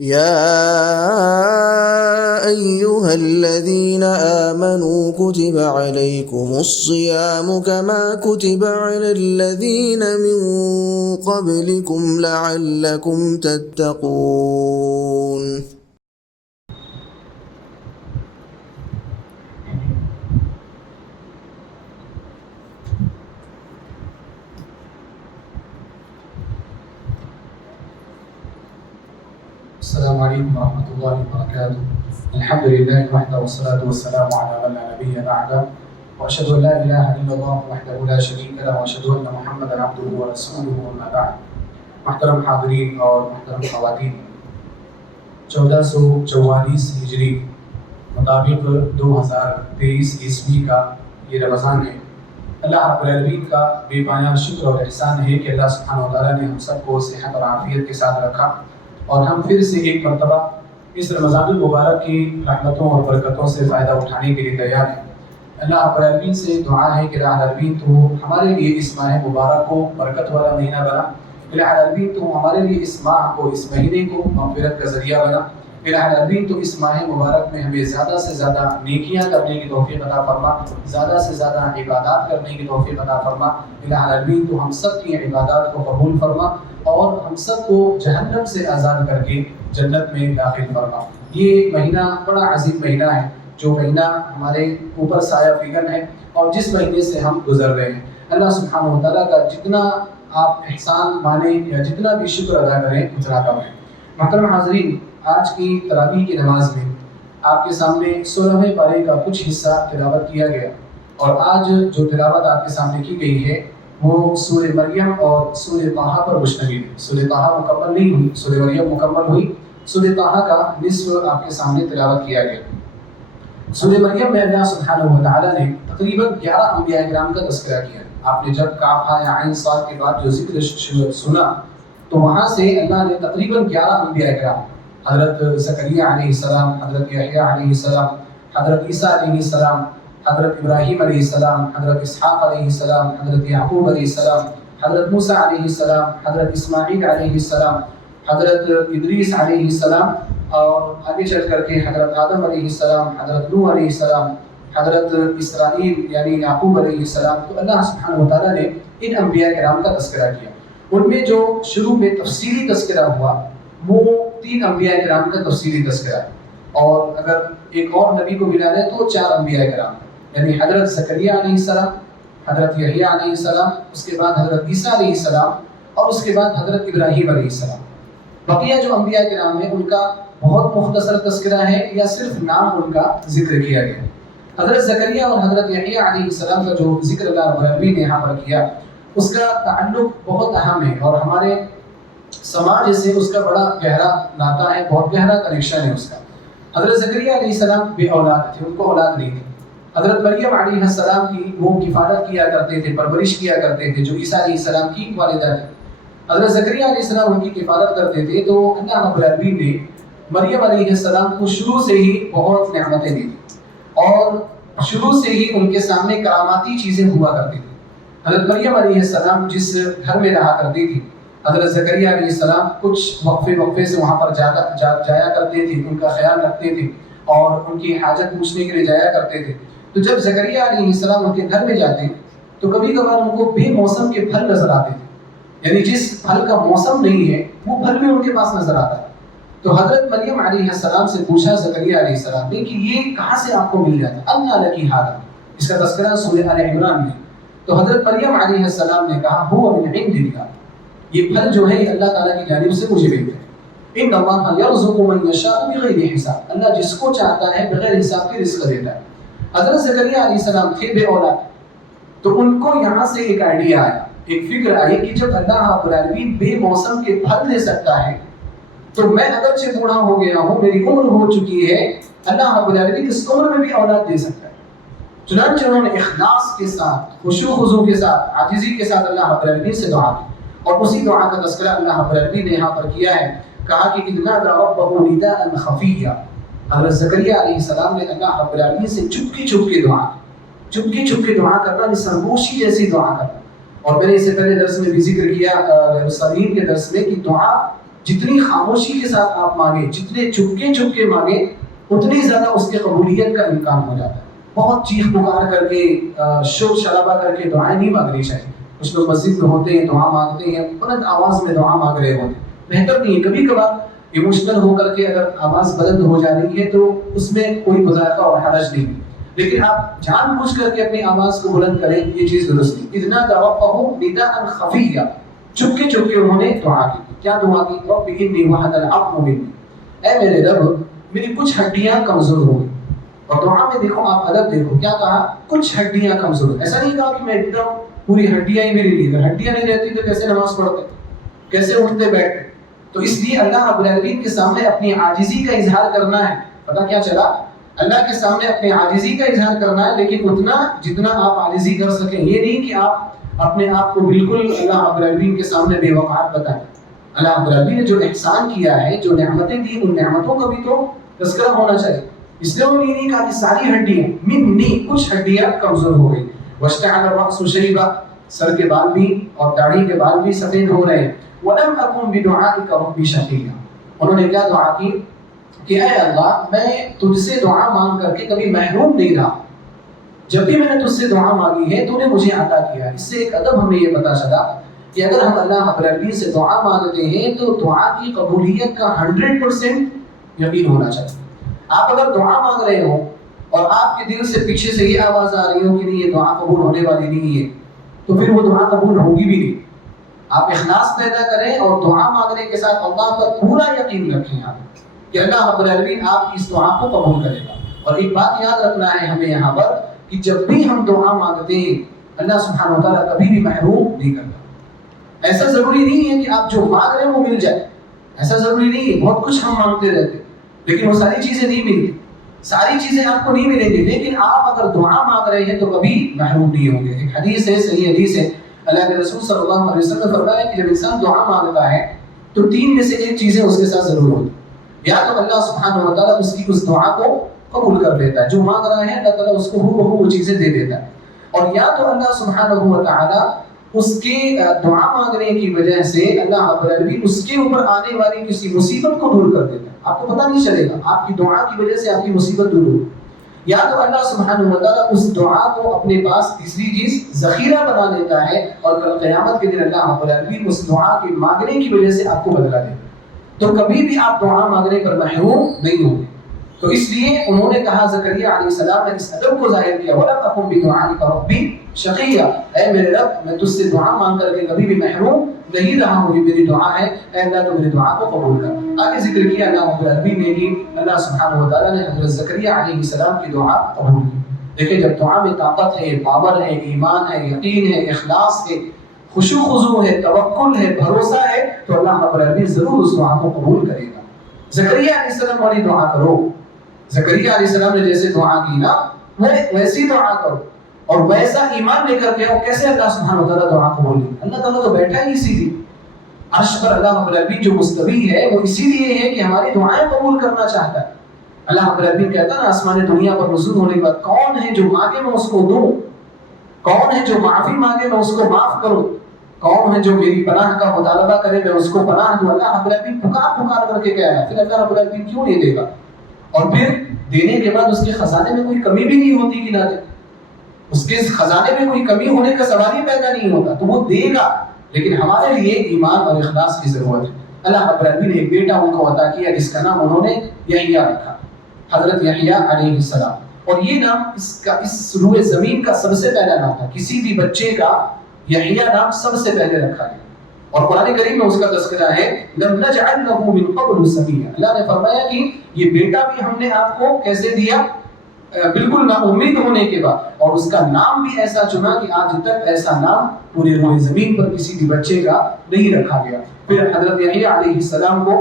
يا أيها الذين آمنوا كتب عليكم الصيام كما كتب على الذين من قبلكم لعلكم تتقون. السلام عليكم ورحمة الله وبركاته. الحمد لله وحده والصلاة والسلام على من لا نبي بعده، وأشهد أن لا إله إلا الله وحده لا شريك له، وأشهد أن محمدا عبده ورسوله، أما بعد. محترم حاضرین اور محترم خواتین، 1444 ہجری مطابق 2023 عیسوی کا یہ رمضان ہے۔ اللہ رب العالمین کا بے پایہ شکر اور احسان ہے کہ اللہ سبحانہ و تعالیٰ نے ہم سب کو صحت اور عافیت کے ساتھ رکھا، اور ہم پھر سے ایک مرتبہ اس رمضان المبارک کی رحمتوں اور برکتوں سے فائدہ اٹھانے کے لیے تیار ہیں۔ اللہ رب العالمین سے دعا ہے کہ الہ العالمین تو ہمارے لیے اس ماہ مبارک کو برکت والا مہینہ بنا، الہ العالمین تو ہمارے لیے اس ماہ کو، اس مہینے کو مغفرت کا ذریعہ بنا، الہ العالمین تو اس ماہ مبارک میں ہمیں زیادہ سے زیادہ نیکیاں کرنے کی توفیق عطا فرما، زیادہ سے زیادہ عبادات کرنے کی توفیق عطا فرما۔ الہ العالمین تو ہم سب کی عبادات کو قبول فرما اور ہم سب کو جہنم سے آزاد کر کے جنت میں داخل فرما۔ یہ مہینہ بڑا عظیم مہینہ ہے، جو مہینہ ہمارے اوپر سایہ فگن ہے اور جس مہینے سے ہم گزر رہے ہیں۔ اللہ سبحانہ و تعالیٰ کا جتنا آپ احسان مانیں یا جتنا بھی شکر ادا کریں اتنا کم ہے۔ محترم حاضرین، آج کی تراویح کی نماز میں آپ کے سامنے 16ویں پارے کا کچھ حصہ تلاوت کیا گیا، اور آج جو تلاوت آپ کے سامنے کی گئی ہے وہ سورہ مریم اور سورہ طٰہٰ پر مشتمل ہے۔ سورہ طٰہٰ مکمل نہیں ہوئی، سورہ مریم مکمل ہوئی، سورہ طٰہٰ کا نصف آپ کے سامنے تلاوت کیا گیا۔ سورہ مریم میں اللہ سبحانہ و تعالیٰ نے تقریباً 11 انبیاء کرام کا تذکرہ کیا۔ آپ نے جب کاف ہا یا عین صاد کے بعد جو ذکر سنا تو وہاں سے اللہ نے تقریباً 11 انبیاء کرام، حضرت زکریا علیہ السلام، حضرت یحییٰ علیہ السلام، حضرت عیسیٰ علیہ السلام، حضرت ابراہیم علیہ السلام، حضرت اسحاق علیہ السلام، حضرت یعقوب علیہ السلام، حضرت موسیٰ علیہ السلام، حضرت اسماعیل علیہ السلام، حضرت ادریس علیہ السلام، اور آگے چل کر کے حضرت آدم علیہ السلام، حضرت نوح علیہ السلام، حضرت اسرائیل یعنی یعقوب علیہ السلام۔ تو اللہ سبحانہ و تعالیٰ نے ان انبیاء کرام کا تذکرہ کیا۔ ان میں جو شروع میں تفصیلی تذکرہ ہوا وہ 3 انبیاء کرام کا تفصیلی تذکرہ ہے، اور اگر ایک اور نبی کو ملا دیں تو 4 انبیاء کرام، یعنی حضرت زکریا علیہ السلام، حضرت یحییٰ علیہ السلام، اس کے بعد حضرت عیسیٰ علیہ السلام، اور اس کے بعد حضرت ابراہیم علیہ السلام۔ بقیہ جو انبیاء کرام ہیں ان کا بہت مختصر تذکرہ ہے یا صرف نام ان کا ذکر کیا گیا۔ حضرت زکریا اور حضرت یحییٰ علیہ السلام کا جو ذکر اللہ رب العالمین نے یہاں پر کیا اس کا تعلق بہت اہم ہے، اور ہمارے سماج سے اس کا بڑا گہرا ناطہ ہے، بہت گہرا کنیکشن ہے اس کا۔ حضرت زکریا علیہ السلام بے اولاد تھے، ان کو اولاد نہیں تھی۔ حضرت مریم علیہ السلام کی وہ کفالت کیا کرتے تھے، پرورش کیا کرتے تھے، جو عیسیٰ علیہ السلام کی والدہ تھی۔ حضرت زکریا علیہ السلام ان کی کفالت کرتے تھے، تو اللہ رب العالمین نے مریم علیہ السلام کو شروع سے ہی بہت نعمتیں دی تھیں، اور شروع سے ہی ان کے سامنے کراماتی چیزیں ہوا کرتی تھیں۔ حضرت مریم علیہ السلام جس گھر میں رہا کرتی تھی، حضرت زکریا علیہ السلام کچھ وقفے سے وہاں پر جایا کرتے تھے، ان کا خیال رکھتے تھے اور ان کی حاجت پوچھنے کے لیے جایا کرتے تھے۔ تو جب زکریا علیہ السلام ان کے گھر میں جاتے تو کبھی کبھار ان کو بے موسم کے پھل نظر آتے تھے، یعنی جس پھل کا موسم نہیں ہے وہ پھل بھی ان کے پاس نظر آتا ہے۔ تو حضرت مریم علیہ السلام سے پوچھا زکریا علیہ السلام نے کہ یہ کہاں سے آپ کو مل جاتا؟ اَنَّىٰ لَكِ هَٰذَا، اس کا تذکرہ سورہ آل عمران میں۔ تو حضرت مریم علیہ السلام نے کہا هُوَ مِنْ عِنْدِ اللَّهِ، یہ پھل جو ہے یہ اللہ تعالیٰ کی جانب سے مجھے ملتے ہیں۔ إِنَّ اللَّهَ يَرْزُقُ مَن يَشَاءُ بِغَيْرِ حِسَابٍ، اللہ جس کو چاہتا ہے بغیر حساب کے رزق دیتا ہے۔ حضرت زکریا علیہ السلام تھے بے اولاد، تو ان کو یہاں سے ایک آئیڈیا آیا، ایک فکر آئی کہ جب اللہ رب العالمین بے موسم کے پھل دے سکتا ہے تو میں اگرچہ بوڑھا ہو گیا ہوں، میری عمر ہو چکی ہے، اللہ رب العالمین اس عمر میں بھی اولاد دے سکتا ہے۔ چنانچہ انہوں نے اخلاص کے ساتھ، خشوع و خضوع کے ساتھ، عاجزی کے ساتھ اللہ رب العالمین سے دعا کی، اور اسی دعا کا تذکرہ اللہ رب العالمین نے یہاں پر کیا ہے۔ کہا کہ إِذْ نَادَىٰ رَبَّهُ نِدَاءً خَفِيًّا، حضرت زکریا علیہ السلام نے اللہ رب العالمین سے چپکی چپکی دعا کی۔ چپکی چپکی دعا کرنا یعنی سرگوشی جیسی دعا کرنا، اور میں نے اس سے پہلے درس میں بھی ذکر کیا، صالحین کے درس میں، کہ دعا جتنی خاموشی کے ساتھ آپ مانگیں، جتنے چپکے مانگیں، اتنی زیادہ اس کے قبولیت کا امکان ہو جاتا ہے۔ بہت چیخ پکار کر کے شور شرابہ کر کے دعائیں نہیں مانگنی چاہیے۔ کچھ لوگ مسجد میں ہوتے ہیں، دعا مانگتے ہیں، بلند آواز میں دعا مانگ رہے ہوتے ہیں، بہتر نہیں ہے۔ کبھی کبھار ایموشنل ہو کر کے اگر آواز بلند ہو جا رہی ہے تو اس میں کوئی مذائقہ اور حرج نہیں، لیکن آپ جان بوجھ کر کے اپنی آواز کو بلند کریں، یہ چیز درست نہیں۔ اذ نادوا نداء خفیا، چپکے انہوں نے دعا کی۔ کیا دعا کی؟ رب انی وحد العظم منی، اے میرے رب میری کچھ ہڈیاں کمزور ہو گئی۔ اور دعا میں دیکھو، آپ ادب دیکھو، کیا کہا؟ کچھ ہڈیاں کمزور۔ ایسا نہیں کہا کہ میں ایک دم پوری ہڈیاں ہی میری نہیں، اگر ہڈیاں نہیں رہتی تو کیسے نماز پڑھتے، کیسے اٹھتے بیٹھتے؟ تو اس لیے اللہ رب العالمین کے سامنے اپنی عاجزی کا اظہار کرنا ہے۔ پتہ کیا چلا؟ اللہ کے سامنے اپنی عاجزی کا اظہار کرنا ہے، لیکن اتنا جتنا آپ عاجزی کر سکیں۔ یہ نہیں کہ آپ اپنے آپ کو بالکل اللہ رب العالمین کے سامنے بے وقار بتائیں۔ اللہ رب العالمین نے جو احسان کیا ہے، جو نعمتیں دی، ان نعمتوں کا بھی تو تذکرہ ہونا چاہیے۔ اس لیے وہ نہیں کہا کہ ساری ہڈیاں منی، کچھ ہڈیاں کمزور ہو گئی۔ واشتعل الرأس شیبا، سر کے بال بھی اور داڑھی کے بال بھی سفید ہو رہے ہیں۔ وَلَمْ أَكُنْ بِدُعَائِكَ رَبِّ شَقِيًّا، انہوں نے کیا دعا کی کہ اے اللہ میں تجھ سے دعا مانگ کر کے کبھی محروم نہیں رہا، جب بھی میں نے تجھ سے دعا مانگی ہے تو نے مجھے عطا کیا۔ اس سے ایک ادب ہمیں یہ پتہ چلا کہ اگر ہم اللہ رب العالمین سے دعا مانگتے ہیں تو دعا کی قبولیت کا 100% یقین ہونا چاہیے۔ آپ اگر دعا مانگ رہے ہو اور آپ کے دل سے پیچھے سے یہ آواز آ رہی ہو کہ نہیں یہ دعا قبول ہونے والی نہیں ہے، تو پھر وہ دعا قبول ہوگی بھی نہیں۔ آپ اخلاص پیدا کریں اور دعا مانگنے کے ساتھ اللہ پر پورا یقین رکھیں آپ کہ اللہ رب العالمین آپ کی اس دعا کو قبول کرے گا۔ اور ایک بات یاد رکھنا ہے ہمیں یہاں پر کہ جب بھی ہم دعا مانگتے ہیں اللہ سبحانہ و تعالیٰ کبھی بھی محروم نہیں کرتا۔ ایسا ضروری نہیں ہے کہ آپ جو مانگ رہے ہیں وہ مل جائے، ایسا ضروری نہیں ہے۔ بہت کچھ ہم مانگتے رہتے ہیں لیکن وہ ساری چیزیں نہیں ملتی، ساری چیزیں آپ کو نہیں ملیں گی، لیکن آپ اگر دعا مانگ رہے ہیں تو کبھی محروم نہیں ہوں گے۔ ایک حدیث ہے، صحیح حدیث ہے، اللہ کے رسول صلی اللہ علیہ وسلم نے فرمایا کہ جب انسان دعا مانگتا ہے تو 3 میں سے ایک چیزیں اس کے ساتھ ضرور ہوتی، یا تو اللہ سبحانہ و تعالیٰ اس کی اس دعا کو قبول کر لیتا ہے، جو مانگ رہا ہے اللہ تعالیٰ اس کو وہ چیزیں دے دیتا ہے، اور یا تو اللہ سبحانہ و تعالیٰ اس کے دعا مانگنے کی وجہ سے اللہ رب العالمین اس کے اوپر آنے والی کسی مصیبت کو دور کر دیتا ہے، آپ کو پتہ نہیں چلے گا، آپ کی دعا کی وجہ سے آپ کی مصیبت دور ہوگی، یا تو اللہ سبحانہ و تعالیٰ اس دعا کو اپنے پاس تیسری چیز ذخیرہ بنا دیتا ہے اور کل قیامت کے دن اللہ رب العالمین اس دعا کے مانگنے کی وجہ سے آپ کو بدلہ دے، تو کبھی بھی آپ دعا مانگنے پر محروم نہیں ہوں گے۔ تو اس لیے انہوں نے کہا، زکریا علیہ السلام نے اس ادب کو ظاہر کیا، وَلَمْ أَكُنْ بِدُعَائِكَ رَبِّ شَقِيًّا، اے میرے رب میں تجھ سے دعا مانگ کر کے کبھی بھی محروم نہیں رہا ہوں، یہ میری دعا ہے، اے اللہ تو میری دعا کو قبول کر۔ آگے ذکر کیا اللہ رب العالمین نے کہ اللہ سبحانہ و تعالیٰ نے حضرت زکریا علیہ السلام کی دعا قبول کی۔ دیکھیں جب دعا میں طاقت ہے، پاور ہے، ایمان ہے، یقین ہے، اخلاص ہے، خشوع خضوع ہے، توکل ہے، بھروسہ ہے، تو اللہ رب العالمین ضرور اس دعا کو قبول کرے گا۔ زکریا علیہ السلام والی دعا کرو، زکریا علیہ السلام نے جیسے دعا کی نا ویسی دعا کرو اور ویسا ایمان لے کر کے آؤ، کیسے اللہ سبحانہ و تعالیٰ دعا قبول کی؟ اللہ تعالیٰ تو بیٹھا ہی اسی لیے عرش پر، اللہ رب العالمین جو مستوی ہے وہ اسی لیے ہے کہ ہماری دعائیں قبول کرنا چاہتا ہے۔ اللہ رب العالمین کہتا ہے نا آسمان دنیا پر نزول ہونے کے بعد، کون ہے جو مانگے میں اس کو دوں، کون ہے جو معافی مانگے میں اس کو معاف کروں، کون ہے جو میری پناہ کا مطالبہ کرے میں اس کو پناہ دوں۔ اللہ رب العالمین پکار کر کے کہہ رہا ہے، پھر اللہ رب العالمین کیوں نہیں دے گا؟ اور پھر دینے کے بعد اس کے خزانے میں کوئی کمی بھی نہیں ہوتی کہ نہ دے، اس کے خزانے میں کوئی کمی ہونے کا سوال ہی پیدا نہیں ہوتا، تو وہ دے گا، لیکن ہمارے لیے ایمان اور اخلاص کی ضرورت ہے۔ اللہ رب العالمین نے ایک بیٹا ان کو عطا کیا جس کا نام انہوں نے یحییٰ رکھا، حضرت یحییٰ علیہ السلام، اور یہ نام اس روئے زمین کا سب سے پہلا نام تھا، کسی بھی بچے کا یحییٰ نام سب سے پہلے رکھا گیا، اور قرآن کریم میں اس کا تذکرہ ہے، لم نجعل له من قبل سميا، اللہ نے فرمایا کہ یہ بیٹا بھی ہم نے آپ کو کیسے دیا؟ بالکل نا امید ہونے کے بعد، اور اس کا نام بھی ایسا چنا کہ آج تک ایسا نام پورے روئے زمین پر کسی بھی بچے کا نہیں رکھا گیا۔ پھر حضرت یحییٰ علیہ السلام کو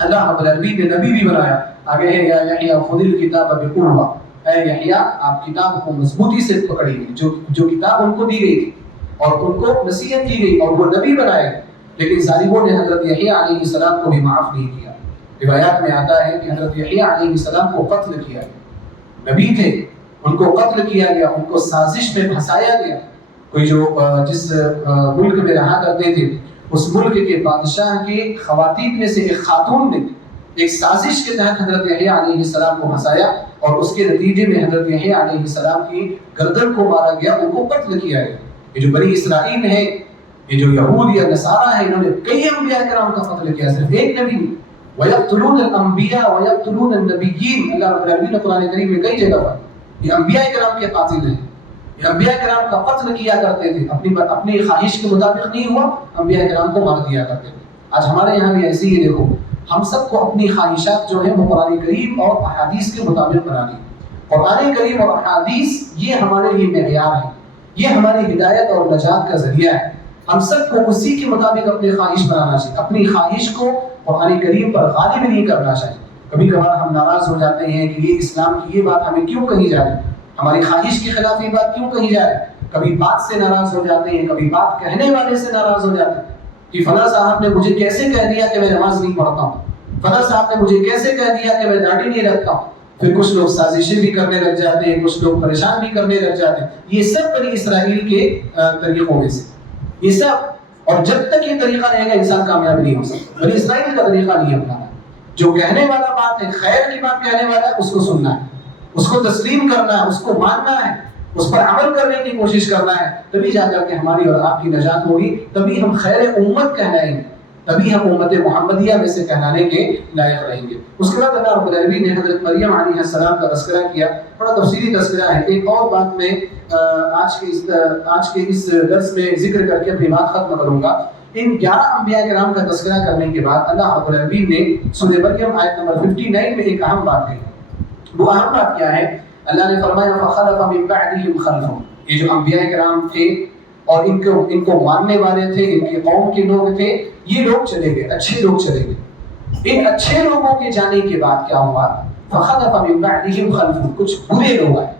اللہ رب العالمین نے نبی بھی بنایا، آگے ہے یا یحییٰ خذ الکتاب بقوہ، اے یحییٰ آپ کتاب کو مضبوطی سے پکڑیے، جو کتاب ان کو دی گئی تھی اور ان کو نصیحت کی گئی اور وہ نبی بنائے گئے، لیکن ظالموں نے حضرت یحییٰ علیہ السلام کو بھی معاف نہیں کیا۔ روایات میں آتا ہے کہ حضرت یحییٰ علیہ السلام کو قتل کیا گیا، نبی تھے ان کو قتل کیا گیا، ان کو سازش میں پھنسایا گیا۔ کوئی جو جس ملک میں رہا کرتے تھے اس ملک کے بادشاہ کے خواتین میں سے ایک خاتون نے ایک سازش کے تحت حضرت یحییٰ علیہ السلام کو پھنسایا اور اس کے نتیجے میں حضرت یحییٰ علیہ السلام کی گردن کو مارا گیا، ان کو قتل کیا گیا۔ یہ جو بنی اسرائیل ہے، یہ جو یہود یا نصارہ ہے، انہوں نے کئی انبیاء کرام کا قتل کیا، صرف ایک نبی نہیں۔ وَيَقْتُلُونَ الْأَنْبِيَاءَ وَيَقْتُلُونَ النَّبِيِّينَ، اللہ رب العالمین نے قرآن کریم میں کئی جگہ پر یہ انبیاء کرام کے قاتل ہیں، یہ انبیاء کرام کا قتل کیا کرتے تھے، اپنی خواہش کے مطابق نہیں ہوا، انبیاء کرام کو مار دیا کرتے تھے۔ آج ہمارے یہاں بھی ایسے ہی دیکھو، ہم سب کو اپنی خواہشات جو ہیں وہ قرآن کریم اور احادیث کے مطابق بنانی۔ قرآن کریم اور احادیث یہ ہمارے لیے معیار ہے، یہ ہماری ہدایت اور نجات کا ذریعہ ہے۔ ہم سب کو اسی کے مطابق اپنی خواہش بنانا چاہیے، اپنی خواہش کو قرآن کریم پر غالب نہیں کرنا چاہیے۔ کبھی کبھار ہم ناراض ہو جاتے ہیں کہ یہ اسلام کی یہ بات ہمیں کیوں کہی جا رہی ہے، ہماری خواہش کے خلاف یہ بات کیوں کہی جا رہی ہے۔ کبھی بات سے ناراض ہو جاتے ہیں، کبھی بات کہنے والے سے ناراض ہو جاتے ہیں کہ فلاں صاحب نے مجھے کیسے کہہ دیا کہ میں نماز نہیں پڑھتا ہوں، فلاں صاحب نے مجھے کیسے کہہ دیا کہ میں داڑھی نہیں رکھتا ہوں۔ پھر کچھ لوگ سازشیں بھی کرنے لگ جاتے ہیں، کچھ لوگ پریشان بھی کرنے لگ جاتے ہیں۔ یہ سب بنی اسرائیل کے طریقوں میں سے، یہ سب، اور جب تک یہ طریقہ رہے گا انسان کامیاب نہیں ہو سکتا۔ بنی اسرائیل کا طریقہ نہیں اپنانا، جو کہنے والا بات ہے، خیر کی بات کہنے والا ہے، اس کو سننا ہے، اس کو تسلیم کرنا ہے، اس کو ماننا ہے، اس پر عمل کرنے کی کوشش کرنا ہے، تبھی جا کر کے ہماری اور آپ کی نجات ہوگی، تبھی ہم خیر امت کہلائیں گے، تبھی ہم امت محمدیہ میں سے کہلانے کے لائق رہیں گے۔ اس کے بعد اللہ رب العالمین نے حضرت مریم علیہ السلام کا تذکرہ کیا، بڑا تفصیلی تذکرہ ہے۔ ایک اور بات میں آج کے اس درس میں ذکر کر کے اپنی بات ختم کروں گا۔ ان 11 انبیاء کرام کا تذکرہ کرنے کے بعد اللہ رب العالمین نے سورہ مریم آیت نمبر 59 میں ایک اہم بات کہی۔ وہ اہم بات کیا ہے؟ اللہ نے فرمایا فَخَلَفَ مِن بَعْدِهِمْ خَلْفٌ، یہ جو انبیاء کرام تھے اور ان کو ماننے والے تھے، ان کی قوم کے لوگ تھے، یہ لوگ چلے گئے، اچھے لوگ چلے گئے۔ ان اچھے لوگوں کے جانے کے بعد کیا ہوا؟ فَخَلَفَ مِن بَعْدِهِمْ خَلْفٌ، کچھ برے لوگ آئے،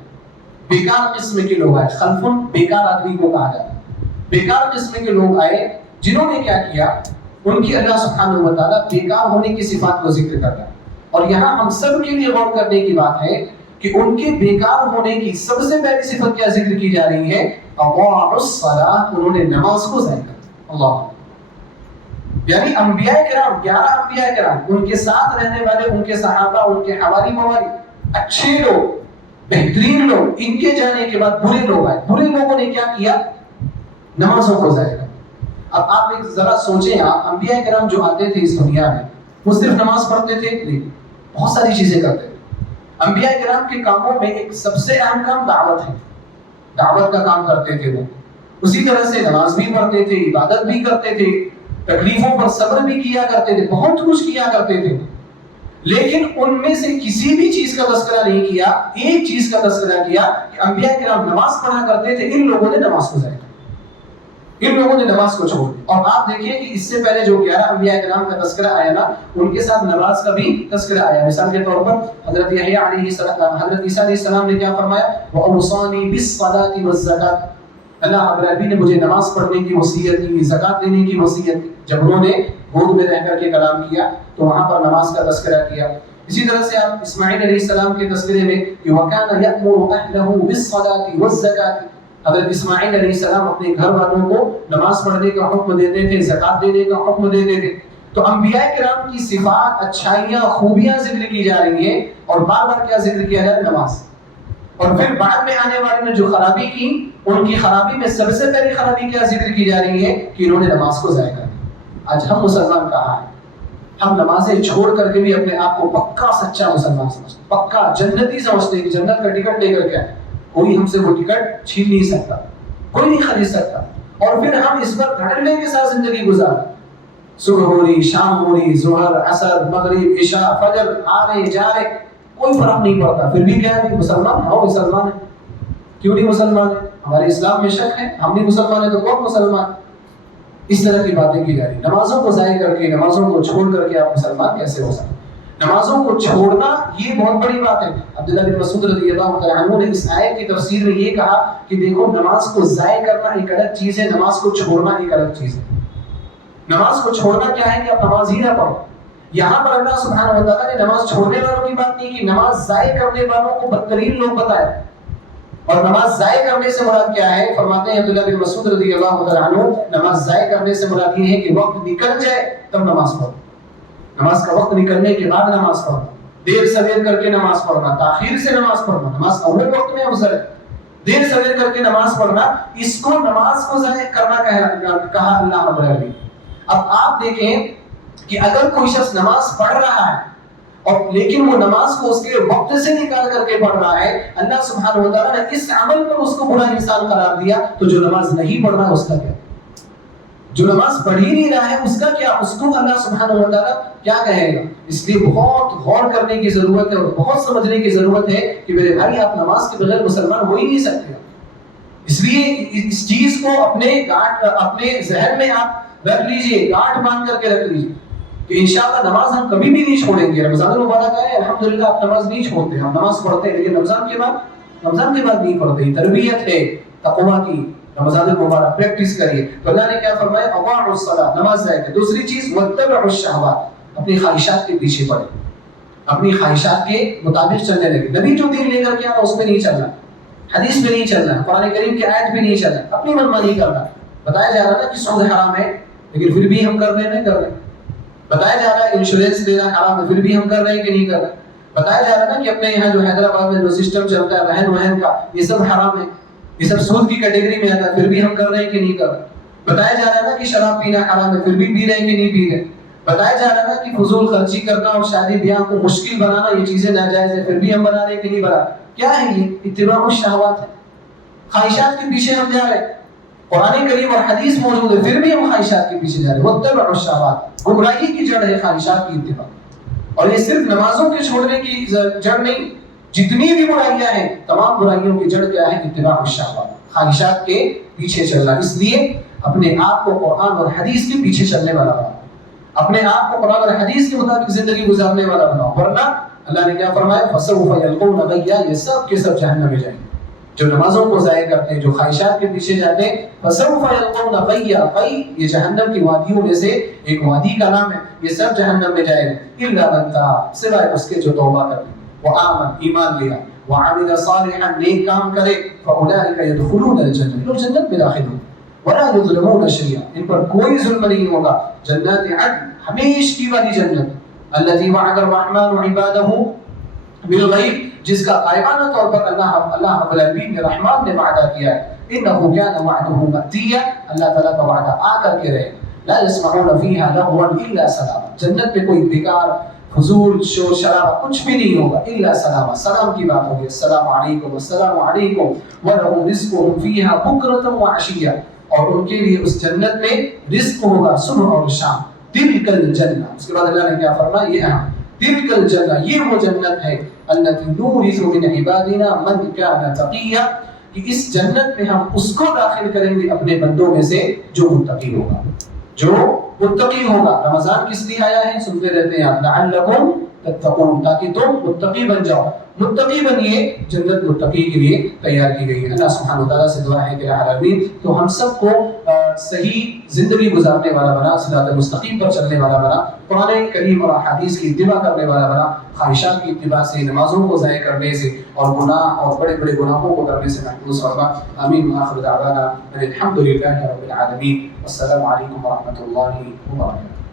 بیکار قسم کے لوگ آئے۔ خلفن بیکار آدمی کو کہا جاتا ہے، بیکار قسم کے لوگ آئے جنہوں نے کیا کیا؟ ان کی اللہ سبحانہ و تعالیٰ بیکار ہونے کی صفات کو ذکر کر رہا ہے۔ اور یہاں ہم سب کے لیے غور کرنے کی بات ہے کہ ان کے بیکار ہونے کی سب سے پہلی صفت کیا ذکر کی جا رہی ہے؟ اضاعوا الصلاۃ، انہوں نے نماز کو ضائع کر دیا۔ اللہ، یعنی انبیاء کرام، 11 انبیاء کرام، ان کے ساتھ رہنے والے، ان کے صحابہ، ان کے حوالی موالی، اچھے لوگ، بہترین لوگ، ان کے جانے کے بعد برے لوگ آئے۔ برے لوگوں نے کیا کیا؟ نمازوں کو ضائع کر دیا۔ اب آپ ایک ذرا سوچیں، انبیاء کرام جو آتے تھے اس دنیا میں، وہ صرف نماز پڑھتے تھے؟ نہیں، بہت ساری چیزیں کرتے تھے۔ انبیاء کرام کے کاموں میں ایک سب سے اہم کام دعوت ہے، دعوت کا کام کرتے تھے وہ۔ اسی طرح سے نماز بھی پڑھتے تھے، عبادت بھی کرتے تھے، تکلیفوں پر صبر بھی کیا کرتے تھے، بہت کچھ کیا کرتے تھے، لیکن ان میں سے کسی بھی چیز کا تذکرہ نہیں کیا۔ ایک چیز کا تذکرہ کیا کہ انبیاء کرام نماز پڑھا کرتے تھے، ان لوگوں نے نماز کو ضائع کیا، ان لوگوں نے نماز کو چھوڑ دیا۔ اور آپ دیکھیے کہ اس سے پہلے جو 11 انبیاء کرام کا تذکرہ آیا نا، ان کے ساتھ نماز کا بھی تذکرہ آیا۔ مثال کے طور پر حضرت یحییٰ علیہ السلام، حضرت عیسیٰ علیہ السلام نے کیا فرمایا؟ وَأَوْصَانِي بِالصَّلَاةِ وَالزَّكَاةِ، اللہ رب العالمین نے مجھے نماز پڑھنے کی وصیت کی، زکات دینے کی وصیت کی۔ جب انہوں نے گود میں رہ کر کے کلام کیا تو وہاں پر نماز کا تذکرہ کیا۔ اسی طرح سے آپ اسماعیل علیہ السلام کے تذکرے میں کہ وَكَانَ يَأْمُرُ أَهْلَهُ بِالصَّلَاةِ وَالزَّكَاةِ، حضرت اسماعیل علیہ السلام اپنے گھر والوں کو نماز پڑھنے کا حکم دیتے تھے، زکات دینے کا حکم دیتے تھے۔ تو انبیاء کرام کی صفات، اچھائیاں، خوبیاں ذکر کی جا رہی ہیں، اور بار بار کیا ذکر کیا جائے؟ نماز۔ اور پھر بعد میں آنے والے نے جو خرابی کی، ان کی خرابی میں سب سے پہلی خرابی کیا ذکر کی جا رہی ہے؟ کہ انہوں نے نماز کو ضائع کر دیا۔ آج ہم مسلمان کہاں ہیں؟ ہم نمازیں چھوڑ کر کے بھی اپنے آپ کو پکا سچا مسلمان سمجھتے، پکا جنتی سمجھتے ہیں کہ جنت کا ٹکٹ لے کر کے آئے، کوئی ہم سے وہ ٹکٹ چھین نہیں سکتا، کوئی نہیں خرید سکتا۔ اور پھر ہم اس پر دھڑلے کے ساتھ زندگی گزارتے، صبح ہو رہی، شام ہو رہی، ظہر، عصر، مغرب، عشاء، فجر، آ رہے جا رہے، کوئی فرق نہیں پڑتا، پھر بھی کیا ہے؟ مسلمان ہیں، مسلمان ہیں۔ کیوں نہیں مسلمان ہیں؟ ہمارے اسلام میں شک ہے، ہم نہیں مسلمان ہیں تو کون مسلمان؟ اس طرح کی باتیں کی جا رہی۔ نمازوں کو ضائع کر کے، نمازوں کو چھوڑ کر کے آپ مسلمان کیسے ہو سکتے؟ نمازوں کو چھوڑنا یہ بہت بڑی بات ہے۔ عبداللہ بن مسعود رضی اللہ تعالیٰ عنہ نے اس آیت کی تفسیر میں یہ کہا کہ دیکھو، نماز کو ضائع کرنا ایک الگ چیز ہے، نماز کو چھوڑنا ایک الگ چیز ہے۔ نماز کو چھوڑنا کیا ہے؟ کہ آپ نماز ہی نہ پڑھو۔ یہاں پر اللہ سبحانہ و تعالیٰ نے نماز چھوڑنے والوں کی بات نہیں کی، نماز ضائع کرنے والوں کو بدترین لوگ بتایا۔ اور نماز ضائع کرنے سے مراد کیا ہے؟ فرماتے ہیں عبداللہ بن مسعود رضی اللہ تعالیٰ عنہ، نماز ضائع کرنے سے مراد یہ ہے کہ وقت نکل جائے تب نماز پڑھو، نماز کا وقت نکلنے کے بعد نماز پڑھنا، دیر سویر کر کے نماز پڑھنا، تاخیر سے نماز پڑھنا، نماز اول وقت میں افضل ہے، دیر سویر کر کے نماز پڑھنا، اس کو نماز کو ضائع کرنا کہا اللہ رب العالمین۔ اب آپ دیکھیں کہ اگر کوئی شخص نماز پڑھ رہا ہے اور لیکن وہ نماز کو اس کے وقت سے نکال کر کے پڑھ رہا ہے، اللہ سبحانہ و تعالیٰ نے اس عمل پر اس کو برا انسان قرار دیا، تو جو نماز نہیں پڑھ رہا اس کا کیا؟ جو نماز پڑھ ہی نہیں رہا ہے اس کا کیا؟ اس کو اللہ سبحانہ و تعالیٰ کیا کہے گا؟ اس لیے بہت غور کرنے کی ضرورت ہے اور بہت سمجھنے کی ضرورت ہے کہ میرے بھائی آپ نماز کے بغیر مسلمان ہو ہی نہیں سکتے۔ اس لیے اس چیز کو اپنے ذہن میں آپ رکھ لیجئے، گاٹھ باندھ کر کے رکھ لیجئے کہ انشاءاللہ نماز ہم کبھی بھی نہیں چھوڑیں گے۔ رمضان المبارک ہے، الحمدللہ آپ نماز نہیں چھوڑتے، ہم نماز پڑھتے ہیں، لیکن رمضان کے بعد نہیں پڑھتے۔ تربیت ہے تقویٰ کی، رمضان المبارک پریکٹس کریے۔ تو اللہ نے کیا فرمایا؟ اقاموا الصلاۃ، نماز ضائع ہے۔ دوسری چیز واتبعوا الشہوات، اپنی خواہشات کے پیچھے پڑے، اپنی خواہشات کے مطابق چلنے لگے۔ نبی جو دین لے کر کے آیا اس پہ نہیں چلنا، حدیث پہ نہیں چلنا، قرآن کریم کی آیت پہ نہیں چلنا، اپنی منمانی کرنا۔ بتایا جا رہا ہے کہ سود حرام ہے لیکن پھر بھی ہم کر رہے ہیں نہیں کر رہے، بتایا جا رہا ہے انشورنس دینا حرام ہے پھر بھی ہم کر رہے ہیں کہ نہیں کر رہے، بتایا جا رہا ہے کہ اپنے یہاں جو حیدرآباد میں جو سسٹم چلتا ہے رہن وہن کا، یہ سب حرام ہے، یہ سب سود کی کیٹیگری میں آتا ہے، پھر بھی ہم کر رہے ہیں کہ نہیں کر رہے۔ بتایا جا رہا ہے کہ شراب پینا حرام ہے پھر بھی پی رہے ہیں کہ نہیں پی رہے۔ بتایا جا رہا ہے کہ فضول خرچی کرنا اور شادی بیاہ کو مشکل بنانا یہ چیزیں ناجائز ہے پھر بھی ہم بنا رہے ہیں کہ نہیں بنا۔ کیا ہے یہ؟ اتباع الشہوات ہے، خواہشات کے پیچھے ہم جا رہے ہیں۔ قرآن کریم اور حدیث موجود ہے پھر بھی ہم خواہشات کے پیچھے جا رہے ہیں۔ واتبعوا الشہوات، گمراہی کی جڑ ہے خواہشات کی اتباع۔ اور یہ صرف نمازوں کے چھوڑنے کی جڑ نہیں، جتنی بھی برائیاں ہیں تمام برائیوں کی جڑ کیا ہے؟ اتباع الشہوات، خواہشات کے پیچھے چلنا۔ اس لیے اپنے آپ کو قرآن اور حدیث کے پیچھے چلنے والا بناؤ، اپنے آپ کو قرآن اور حدیث کے مطابق زندگی گزارنے والا بناؤ، ورنہ اللہ نے کیا فرمایا؟ فَسَوْفَ يَلْقَوْنَ غَيًّا، یہ سب کے سب جہنم میں جائیں گے۔ جو نمازوں کو ضائع کرتے ہیں، جو خواہشات کے پیچھے جاتے ہیں، فَسَوْفَ يَلْقَوْنَ غَيًّا، غی یہ جہنم کی وادیوں میں سے ایک وادی کا نام ہے، یہ سب جہنم میں جائیں گے۔ إِلَّا مَن تَابَ، سوائے اس کے جو توبہ کرے، وَآمَنَ ایمان لیا، وَعَمِلَ صَالِحًا نیک کام کرے، فَأُولَٰئِكَ يَدْخُلُونَ الْجَنَّةَ، لوگ جنت میں داخل ہوں، وَلَا يُظْلَمُونَ شَيْئًا، ان پر کوئی ظلم نہیں ہوگا۔ جنات عدن، ہمیشگی والی جنت، الَّتِي وَعَدَ الرَّحْمَنُ عِبَادَهُ بِالْغَيْبِ، جس کا غائبانہ طور پر اللہ رب العالمین نے رحمان نے وعدہ کیا ہے۔ إِنَّهُ كَانَ وَعْدُهُ مَأْتِيًّا، اللہ تعالیٰ کا وعدہ آ کر کے رہے۔ لَا يَسْمَعُونَ فِيهَا لَغْوًا إِلَّا سَلَامًا، جنت میں کوئی بیکار فضول شور شرابہ کچھ بھی نہیں ہوگا، الا سلام، سلام کی بات ہوگی، السلام علیکم السلام علیکم، وَلَهُمْ رِزْقُهُمْ فِيهَا بُكْرَةً وَعَشِيًّا، اور ان کے لیے اس جنت میں رزق ہوگا صبح اور شام۔ تِلْكَ الْجَنَّةُ، اس کے بعد اللہ نے کیا فرمایا؟ یہ ہے تِلْكَ الْجَنَّةُ، یہ وہ جنت ہے، الَّتِي نُورِثُ مِنْ عِبَادِنَا مَنْ كَانَ تَقِيًّا، کہ اس جنت میں ہم اس کو داخل کریں گے اپنے بندوں میں سے جو متقی ہوگا، جو متقی ہوگا۔ رمضان کس لیے آیا ہے؟ سنتے رہتے ہیں لعلکم تتقون، تاکہ تم متقی بن جاؤ، متقی بنیے، جنت متقی کے لیے تیار کی گئی ہے۔ اللہ سبحانہ وتعالیٰ سے دعا ہے کہ العالمین تو ہم سب کو صحیح زندگی گزارنے والا بنا، صراط المستقیم پر چلنے والا بنا، قرآن کریم اور احادیث کی اتباع کرنے والا بنا، خواہشات کی اتباع سے، نمازوں کو ضائع کرنے سے اور گناہ اور بڑے بڑے گناہوں کو کرنے سے محفوظ فرما۔ آمین وآخر دعوانا الحمد للہ رب العالمین، السلام علیکم ورحمۃ اللہ وبرکاتہ۔